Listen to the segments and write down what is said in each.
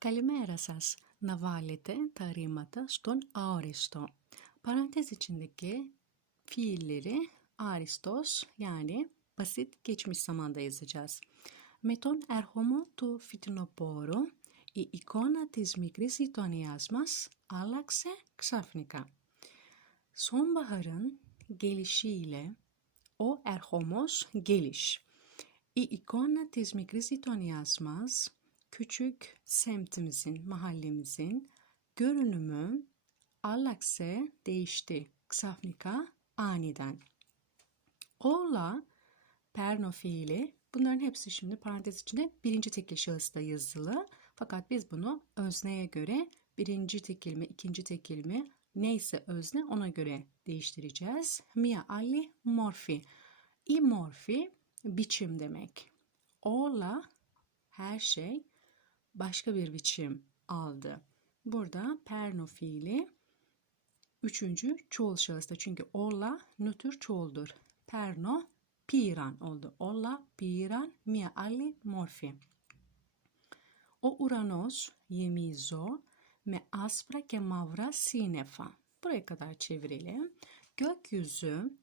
Καλημέρα σας. Να βάλετε τα ρήματα στον aoristo. Parantez içindeki fiilleri aristos yani basit geçmiş zamanda yazacağız. Με τον έρχομο του φυτινοπόρου η εικόνα της μικρής γειτονιάς μας άλλαξε ξαφνικά. Sonbaharın gelişiyle o erhomos geliş. İ ikona της μικρής γειτονιάς μας küçük semtimizin, mahallemizin görünümü allakse değişti. Ksafnika aniden. Ola, perno fiili bunların hepsi şimdi parantez içinde birinci tekil şahısta yazılı. Fakat biz bunu özneye göre birinci tekil mi, ikinci tekil mi neyse özne ona göre değiştireceğiz. Mia Ali morfi. İmorfi biçim demek. Ola her şey başka bir biçim aldı. Burada perno fiili üçüncü çoğul şahısta çünkü olla nötr çoğuldur. Perno piran oldu. Olla piran mia alli morfi. O uranos yemizo me aspra ke mavra sinefa. Buraya kadar çevirelim. Gökyüzü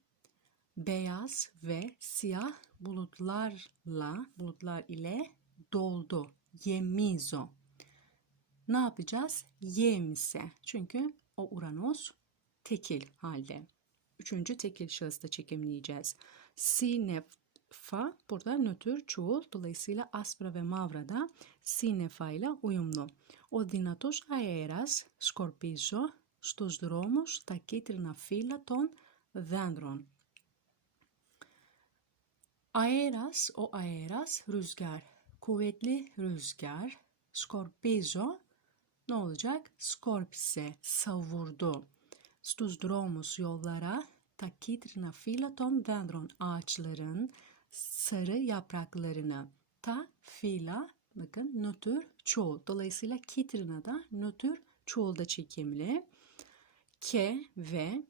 beyaz ve siyah bulutlarla bulutlar ile doldu Yemizo. Ne yapacağız? Yemise. Çünkü o Uranos tekil halde. Üçüncü tekil şahısta çekimleyeceğiz. Sinefa burada nötr çoğul. Dolayısıyla aspra ve mavra da sinefa ile uyumlu. Ο δυνατός αέρας σκορπίζω στους δρόμους τα κίτρινα φύλλα των δέντρων. Aeras, o aeras rüzgar. kuvvetli rüzgar Scorpezo ne olacak? Scorpise savurdu. Stus dromus yollara takitrina fila ton dendron ağaçların sarı yapraklarını ta fila bakın nötr çoğul. Dolayısıyla kitrina da nötr çoğulda çekimli. Ke ve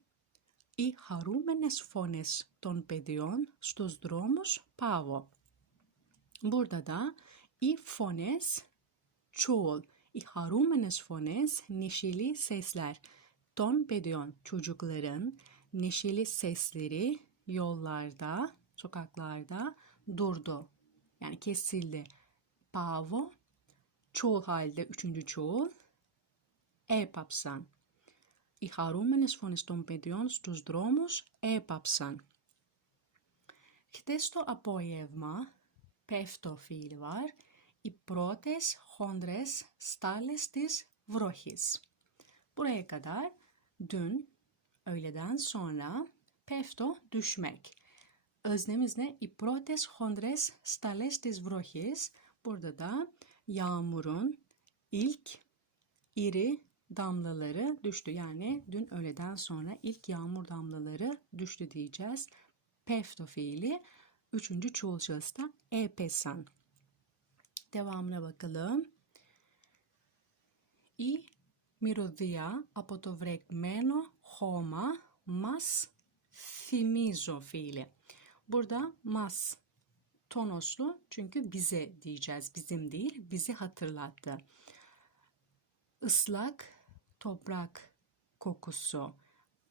i harumenes fones ton pedion stus dromus pavo. Burada da οι φωνές çoğul. Οι χαρούμενες φωνές neşeli sesler. Ton pedyon çocukların neşeli sesleri yollarda, sokaklarda durdu. Yani kesildi. Pavo çoğul halde üçüncü çoğul. Έπαψαν. Οι χαρούμενες φωνές των παιδιών στους δρόμους έπαψαν. Χτες το απόγευμα, πέφτω φίλοι var, οι πρώτες χοντρές στάλες της βροχής. Buraya kadar dün öğleden sonra pefto düşmek. Öznemiz ne? Οι πρώτες χοντρές στάλες της βροχής. Burada da yağmurun ilk iri damlaları düştü. Yani dün öğleden sonra ilk yağmur damlaları düştü diyeceğiz. Pefto fiili üçüncü çoğul şahısta epesan. Devamına bakalım. Η μυρωδία από το βρεγμένο χώμα μας θυμίζω φίλε. Burada mas tonoslu çünkü bize diyeceğiz. Bizim değil, bizi hatırlattı. Islak toprak kokusu.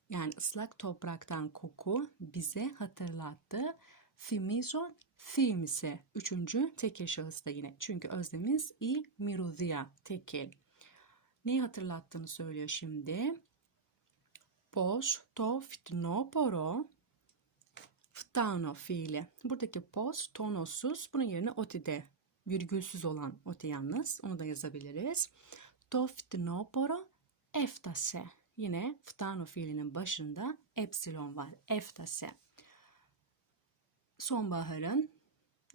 Yani ıslak topraktan koku bize hatırlattı. Θυμίζω θύμισε. Üçüncü tekil şahısta yine. Çünkü özlemiz i mirudia tekil. Neyi hatırlattığını söylüyor şimdi. Πως το φθινόπωρο φτάνω fiili. Buradaki pos tonosuz. Bunun yerine otide virgülsüz olan oti yalnız. Onu da yazabiliriz. Το φθινόπωρο έφτασε. Yine φτάνω fiilinin başında epsilon var. Έφτασε. Sonbaharın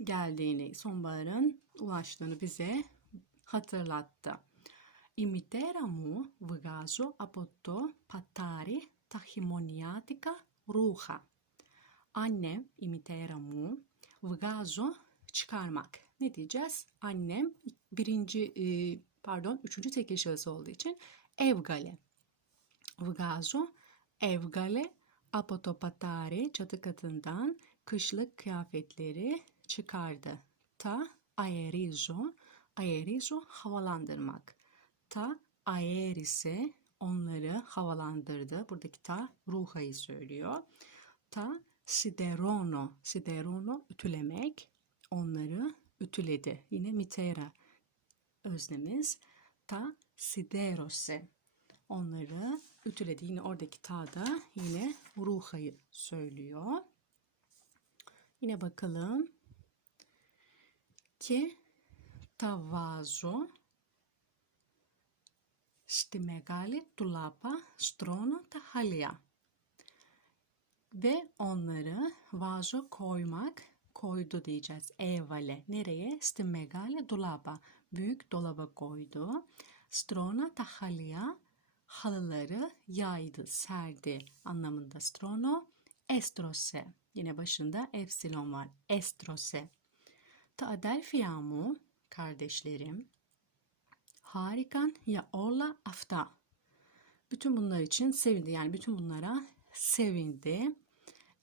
geldiğini, sonbaharın ulaştığını bize hatırlattı. Η μητέρα μου βγάζω από το πατάρι τα χειμωνιάτικα ρούχα. Annem, η μητέρα μου, βγάζω çıkarmak. Ne diyeceğiz? Annem birinci, e, pardon, üçüncü tekil şahıs olduğu için evgale. Βγάζω, evgale, από το πατάρι, çatı katından kışlık kıyafetleri çıkardı. Ta aerizo, Aerizo havalandırmak. Ta aerise onları havalandırdı. Buradaki ta ruhayı söylüyor. Ta siderono, siderono ütülemek. Onları ütüledi. Yine mitera öznemiz. Ta siderose. Onları ütüledi. Yine oradaki ta da yine ruhayı söylüyor. Yine bakalım. Ke tavazo στη μεγάλη τουλάπα στρώνω τα χαλιά. Ve onları vazo koymak, koydu diyeceğiz. Evale. Nereye? Sti megale dolaba. Büyük dolaba koydu. Strona tahalya halıları yaydı, serdi anlamında strono. Estrose. Yine başında epsilon var. Estrose. Ta adelfiamu kardeşlerim. Harikan ya orla afta. Bütün bunlar için sevindi. Yani bütün bunlara sevindi.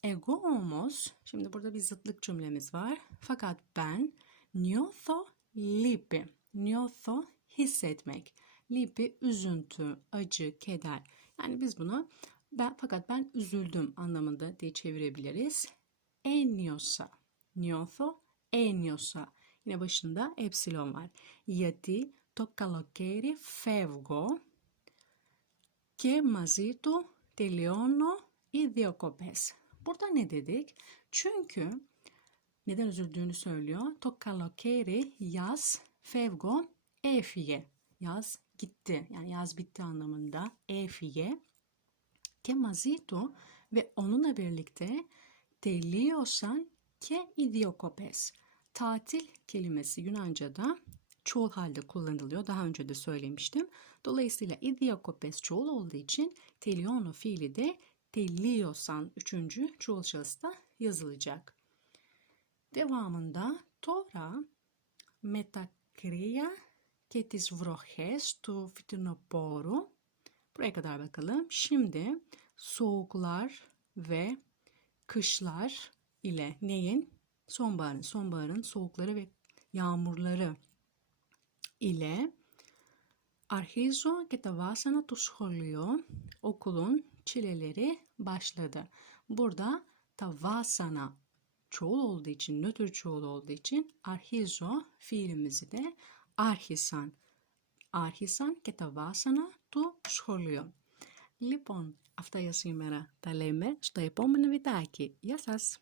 Ego omos. Şimdi burada bir zıtlık cümlemiz var. Fakat ben niyotho lipi. Niyotho hissetmek. Lipi üzüntü, acı, keder. Yani biz bunu ben fakat ben üzüldüm anlamında diye çevirebiliriz. Enyosa. Niyotho enyosa. Yine başında epsilon var. Yati το καλοκαίρι φεύγω και μαζί του τελειώνω οι διακοπές. Burada ne dedik? Çünkü neden üzüldüğünü söylüyor. To kalokeri yaz fevgo efige. Yaz gitti. Yani yaz bitti anlamında. Efige. Ke mazito ve onunla birlikte τελείωσαν ke idiokopes. Tatil kelimesi Yunanca'da çoğul halde kullanılıyor. Daha önce de söylemiştim. Dolayısıyla idiokopes çoğul olduğu için teliono fiili de teliosan üçüncü çoğul şahısta yazılacak. Devamında Tora metakriya και τις βροχές του φυτινοπόρου. Buraya kadar bakalım. Şimdi soğuklar ve kışlar ile neyin? Sonbaharın, sonbaharın soğukları ve yağmurları ile Αρχίζω και τα βάσανα του σχολείου, okulun çileleri başladı. Burada ta vasana çoğul olduğu için, nötr çoğul olduğu için arhizo fiilimizi de άρχισαν. Άρχισαν και τα βάσανα του σχολείου. Λοιπόν, αυτά για σήμερα. Τα λέμε στο επόμενο βιντεάκι. Γεια σας!